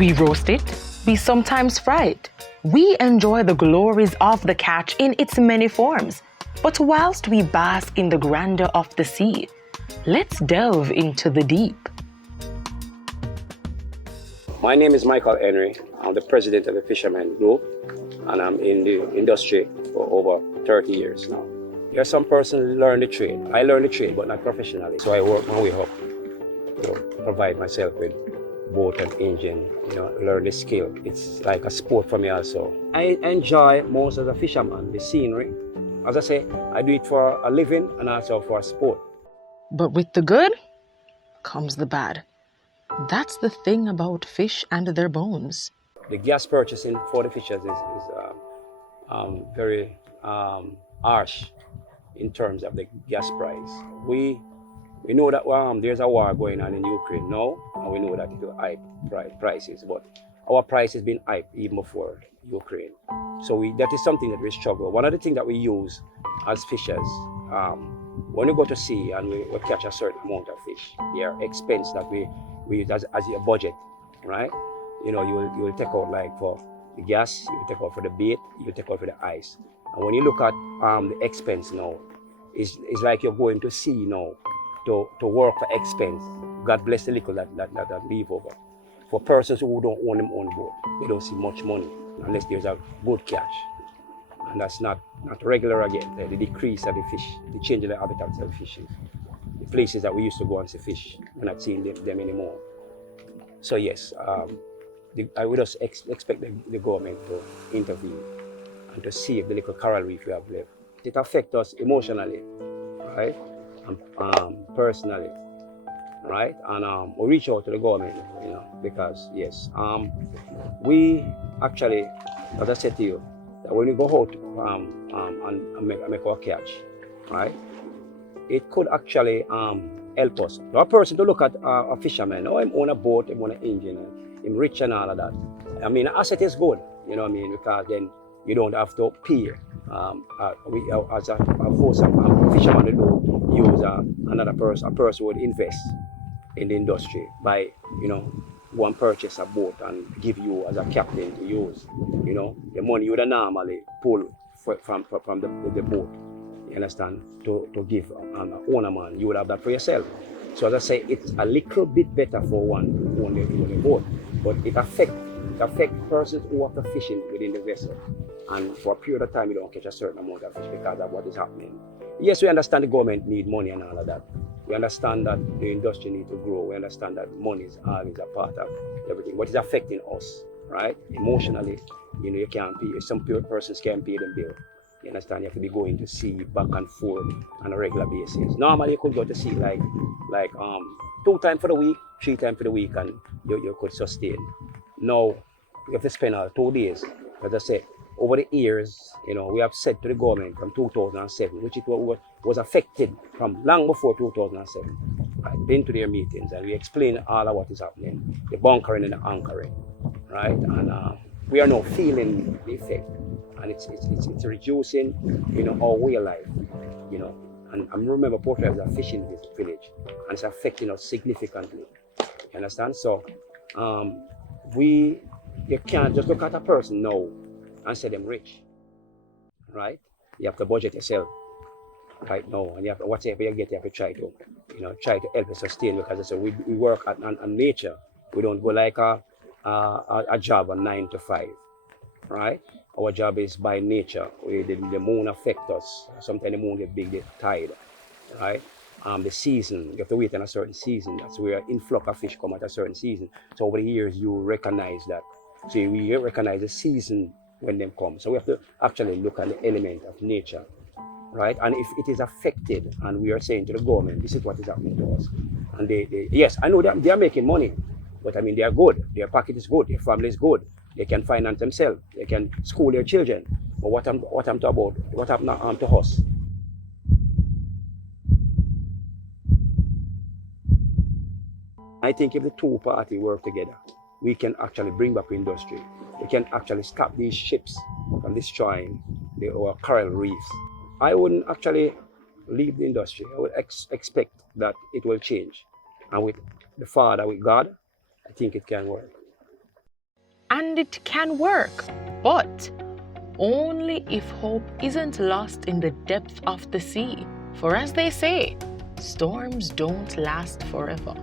We roast it, we sometimes fry it. We enjoy the glories of the catch in its many forms. But whilst we bask in the grandeur of the sea, let's delve into the deep. My name is Michael Henry. I'm the president of the Fisherman Group, and I'm in the industry for over 30 years now. There are some persons who learn the trade. I learned the trade, but not professionally. So I work my way up to provide myself with boat and engine, learn the skill. It's like a sport for me also. I enjoy most as a fisherman, the scenery. As I say, I do it for a living and also for a sport. But with the good comes the bad. That's the thing about fish and their bones. The gas purchasing for the fishers is very harsh in terms of the gas price. We know that there's a war going on in Ukraine now, and we know that it will hike prices, but our price has been hiked even before Ukraine. So that is something that we struggle. One of the things that we use as fishers, when we go to sea and we catch a certain amount of fish, there are expense that we use as a budget, right? You will take out like for the gas, you will take out for the bait, you will take out for the ice. And when you look at the expense now, it's like you're going to sea now to work for expense. God bless the little that leave over. For persons who don't own them own boat, they don't see much money unless there's a good catch. And that's not regular again. The decrease of the fish, the change in the habitats of the fishes. The places that we used to go and see fish, we're not seeing them anymore. So yes, I would just expect the government to intervene and to save the little coral reef we have left. It affects us emotionally, right? And personally, right? And we reach out to the government, because yes, we actually, as I said to you, that when we go out and make our catch, right? It could actually help us. Now, a person to look at a fisherman, him own a boat, him own an engine, him rich and all of that. I mean, asset is good, because then you don't have to pay. As a fisherman, we do use another person. A person would invest in the industry by, go and purchase a boat and give you as a captain to use. The money you would normally pull from the boat. You understand? To give an owner man, you would have that for yourself. So as I say, it's a little bit better for one who own the boat, but it affects persons who are fishing within the vessel. And for a period of time, you don't catch a certain amount of fish because of what is happening. Yes, we understand the government need money and all of that. We understand that the industry needs to grow. We understand that money is always a part of everything. But it's affecting us, right? Emotionally, you can't pay. Some persons can't pay the bill. You understand? You have to be going to sea back and forth on a regular basis. Normally, you could go to sea like 2 times for the week, 3 times for the week, and you could sustain. Now, you have to spend 2 days. As I said, over the years, we have said to the government from 2007, which it was affected from long before 2007. I've been to their meetings and we explain all of what is happening, the bunkering and the anchoring, right? And we are now feeling the effect, and it's reducing, our way of life, And I remember Port is a fishing village, and it's affecting us significantly. You understand? So, you can't just look at a person now and say them rich, right? You have to budget yourself right now, and you have to, whatever you get, you have to try to help you sustain, because I said we work on nature. We don't go like a job, a 9 to 5, right? Our job is by nature. The moon affects us. Sometimes the moon get big, the tide, right? The season, you have to wait on a certain season. That's where influx of fish come at a certain season. So over the years, you recognize that. So we recognize the season when them come. So we have to actually look at the element of nature, right? And if it is affected, and we are saying to the government, this is what is happening to us. And yes, I know they are making money, but I mean, they are good. Their pocket is good. Their family is good. They can finance themselves. They can school their children. But what I'm talking about, what happened to us? I think if the two parties work together, we can actually bring back industry. We can actually stop these ships from destroying our coral reefs. I wouldn't actually leave the industry. I would expect that it will change. And with the Father, with God, I think it can work. and it can work, but only if hope isn't lost in the depth of the sea. For as they say, storms don't last forever.